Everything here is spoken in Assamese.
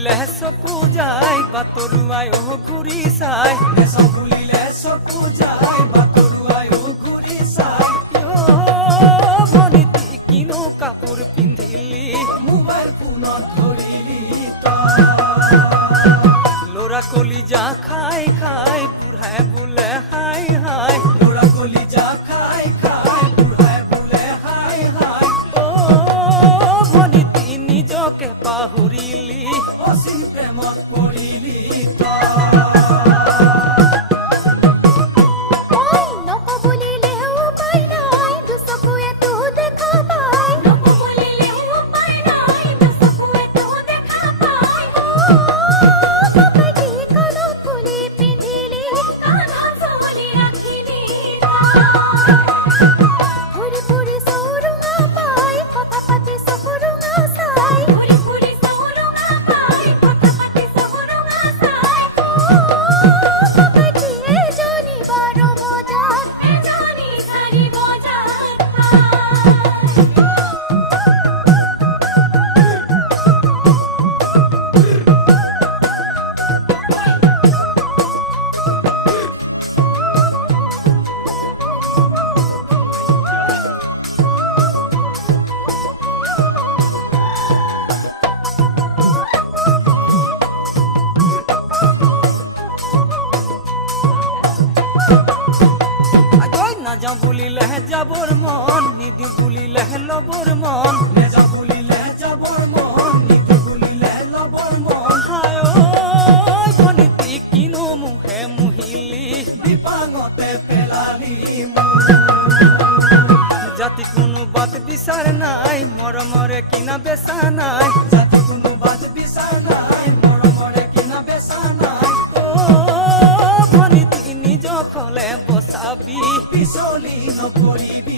বুলিলে চকু যায় বাতৰুৱাই ঘূৰি চাই নেচাও বুলিলে চকু যায় বাতৰুৱাই ঘূৰি চাই ভনিতি কিনো কাপোৰ পিন্ধিলি মোবাইল ফোনত ধৰিলি ল'ৰা কলিজা খাই খাই বুঢ়াই বোলে হাই হাই ল'ৰা কলিজা খাই খাই বুঢ়াই বোলে হাই হাই ভনিতি নিজকে পাহৰিলি অসীম প্ৰেমত পৰিলি নাযাওঁ বুলিলে যাবৰ মন নিদি বুলিলে ল'বৰ মন নেযাওঁ বুলিলে যাবৰ মন নিদি বুলিলে ল'বৰ মন হায় ভনিতি কিনো মুহে মুহিলি বিপাঙতে পেলালি জাতি কোনো বাত বিচাৰ নাই মৰমৰে কিনা বেচা নাই জাতি কোনো বাত বিচাৰ নাই মৰমৰে কিনা বেচা নাই ভনিতি নিজক হলে বচাবি পিছলি নকৰিবি